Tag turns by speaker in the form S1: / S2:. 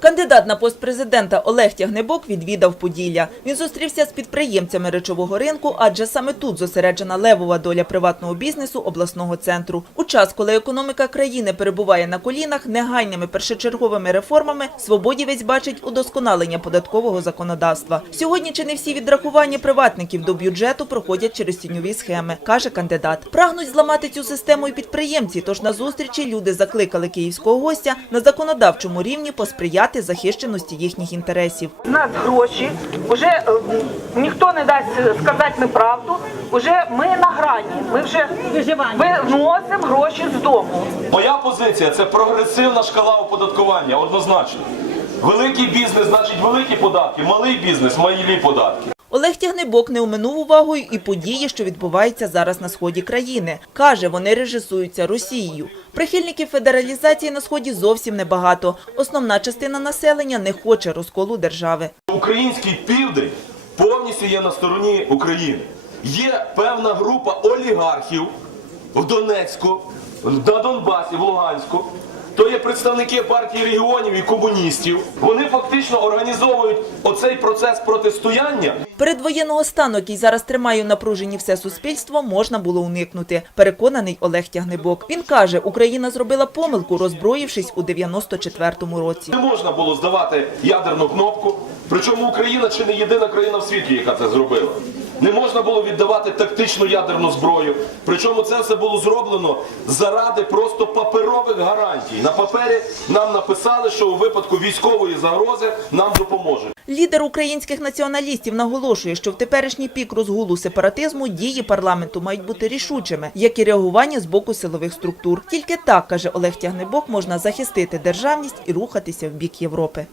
S1: Кандидат на пост президента Олег Тягнебок відвідав Поділля. Він зустрівся з підприємцями речового ринку, адже саме тут зосереджена левова доля приватного бізнесу обласного центру. У час, коли економіка країни перебуває на колінах, негайними першочерговими реформами свободівець бачить удосконалення податкового законодавства. Сьогодні чи не всі відрахування приватників до бюджету проходять через тіньові схеми, каже кандидат. Прагнуть зламати цю систему і підприємці. Тож на зустрічі люди закликали київського гостя на законодавчому рівні посприяти захищеності їхніх інтересів.
S2: У нас гроші, вже е, ніхто не дасть сказати неправду. Уже ми на грані. Ми вже виносимо гроші з дому.
S3: Моя позиція це прогресивна шкала оподаткування, однозначно. Великий бізнес значить великі податки, малий бізнес малі податки.
S1: Олег Тягнебок не оминув увагою і події, що відбуваються зараз на сході країни. Каже, вони режисуються Росією. Прихильників федералізації на сході зовсім небагато. Основна частина населення не хоче розколу держави.
S3: Український південь повністю є на стороні України. Є певна група олігархів в Донецьку, на Донбасі, в Луганську. То є представники партії регіонів і комуністів. Вони фактично організовують оцей процес протистояння.
S1: Передвоєнного стану, який зараз тримає у напруженні все суспільство, можна було уникнути. Переконаний Олег Тягнебок. Він каже, Україна зробила помилку, роззброївшись у 94-му році.
S3: Не можна було здавати ядерну кнопку. Причому Україна чи не єдина країна в світі, яка це зробила. Не можна було віддавати тактичну ядерну зброю. Причому це все було зроблено заради просто паперових гарантій. На папері нам написали, що у випадку військової загрози нам допоможуть.
S1: Лідер українських націоналістів наголошує, що в теперішній пік розгулу сепаратизму дії парламенту мають бути рішучими, як і реагування з боку силових структур. Тільки так, каже Олег Тягнебок, можна захистити державність і рухатися в бік Європи.